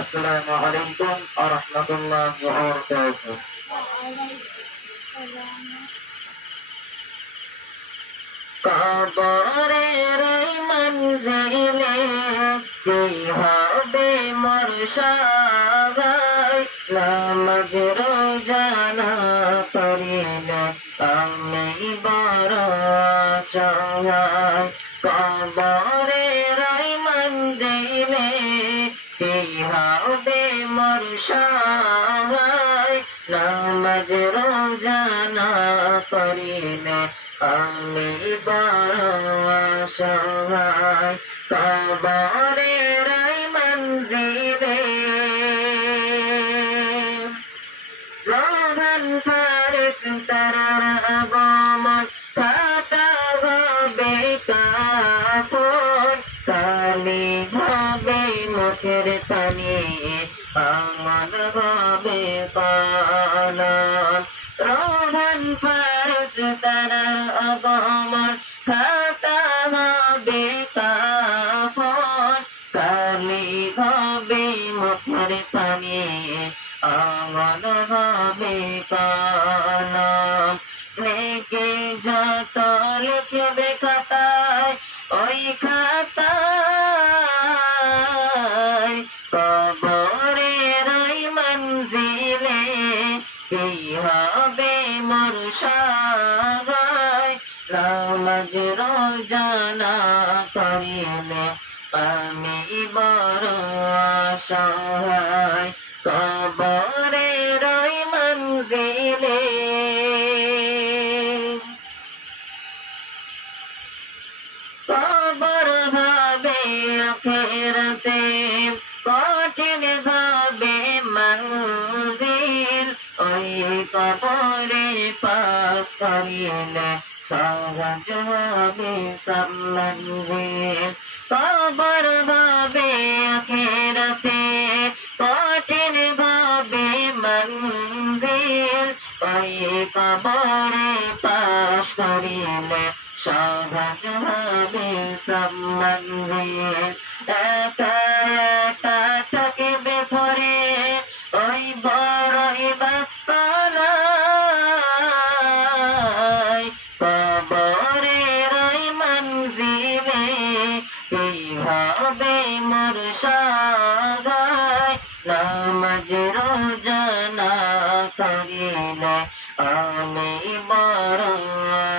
আসসালামু আলাইকুম ওয়া রাহমাতুল্লাহি ওয়া বারাকাতুহু। কবরের এই মঞ্জিলে কি হবে মোর সগাই, নামাজ রোজা না করিলে আমি বড় অসহায়। কবরের এই মঞ্জিলে কি হবে মোর সগাই, নামাজ রোজা না করিলে আমি বড় অসহায়। কবরের এই মঞ্জিলে প্রধান ফেরেশতার আগমন, পাতা হবে কাফন, কালি হবে মুখের পানি, আমল হবে কলম। প্রধান ফেরেশতার আগমন, পাতা হবে কাফন, কালি হবে মুখের পানি, আমল হবে কলম। নেকি যত লিখবে খাতায়, ওই খাতায় কবরের ওই মঞ্জিলে কি হবে মোর সগাই, নামাজ রোজা না করিলে আমি বড় অসহায়। কবরের ওই মঞ্জিলে কবর হবে আখিরাতে, কঠিন হবে মঞ্জিল, ওই কবরে পাস করিলে সহজ হবে সব মঞ্জিল। কবর হবে আখিরাতে, কঠিন হবে মঞ্জিল, ওই কবরে পাস করিলে সহজ হবে সব মঞ্জিল। একা একা থাকিবে পরে ওই বড়ই বাস্তলায়, কবরের ওই মঞ্জিলে কি হবে মোর সগাই, নামাজ রোজা না করিলে আমি বড়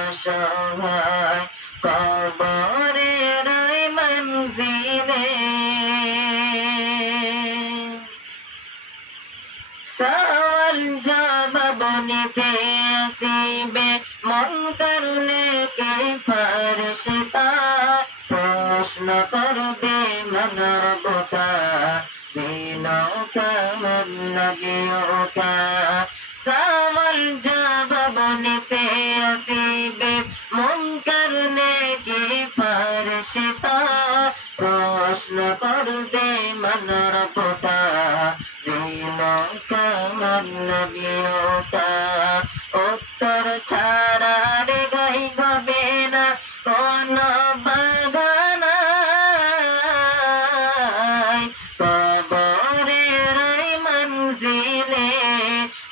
অসহায়। কবরের ওই মঞ্জিলে সওয়াল জবাব নিতে আসিবে মুনকার নেকির ফেরেশতা, প্রশ্ন করবে মানবতা দিনও কেমন লাগে ওটা। সওয়াল জবাব নিতে আসিবে মুনকার নেকির ফেরেশতা, প্রশ্ন করবে মানবতা দিনও কেমন লাগে ওটা। উত্তর ছাড়া রেগাই হবে না কোনো বাগানায়, কবরের ওই মঞ্জিলে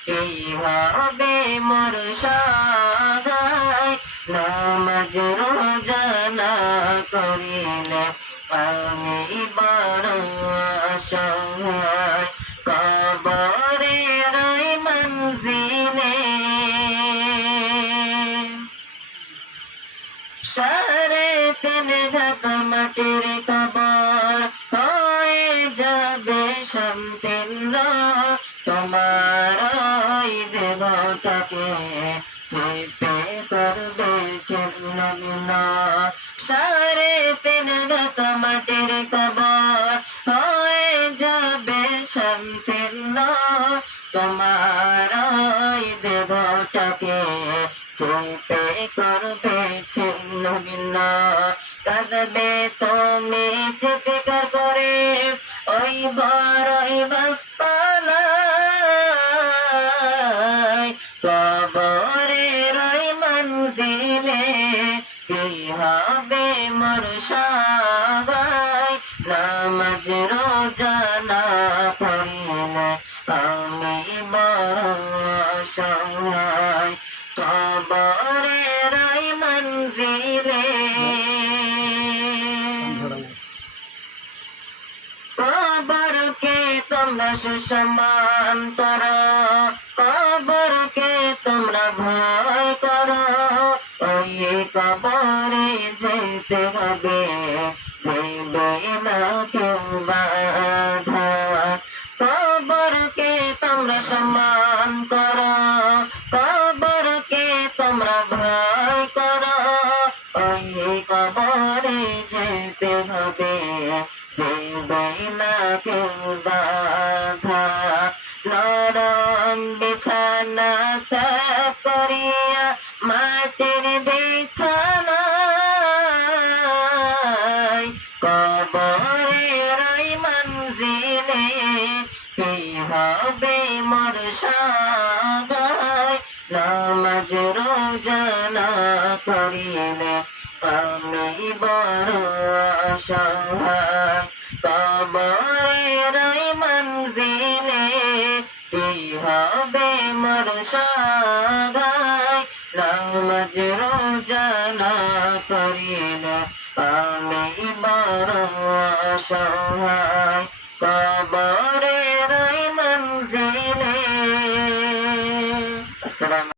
কি হবে মোর সগাই, নামাজ রোজা না করিলে আমি বড় অসহায়। কবরের ওই মঞ্জিলে সাড়ে তিন ঘাত মাটির কবর হয়ে যাবে সম্পূর্ণ, তোমার ওই দেহটাকে চেপে করবে ছিন্ন ভিন্ন। সাড়ে তিন ঘাত মাটির কবর হয়ে যাবে সম্পূর্ণ, তোমার ওই দেহটাকে চেপে করবে ছিন্ন ভিন্ন। কাঁদবে তুমি চিৎকার করে ওই বড়ই বাস্তলায়, কবরের ওই মঞ্জিলে কি হবে মোর সগাই, নামাজ রোজা না করিলে আমি বড় অসহায় কবরের ওই মঞ্জিলে কবরকে তোমরা সুসম্মান করো কবরকে তোমরা ভয় করো ওই কবরে যেতে হবে দেবে না কেউ বাধা কবরকে তোমরা সম্মান করো কবরকে তোমরা ভয় করো ওই কবরে যেতে হবে দেবে না কেউ বাধা নরম বিছানা ত্যাগ করিয়া মাটির বিছানায় কবরের ওই মঞ্জিলে কি হবে মোর সাগায় নামাজ রোজা না করিলে আমি বড় অসহায় কবরের ওই মঞ্জিলে কি হবে মোর সাগায় নামাজ রোজা না করিলে আমি বড় অসহায়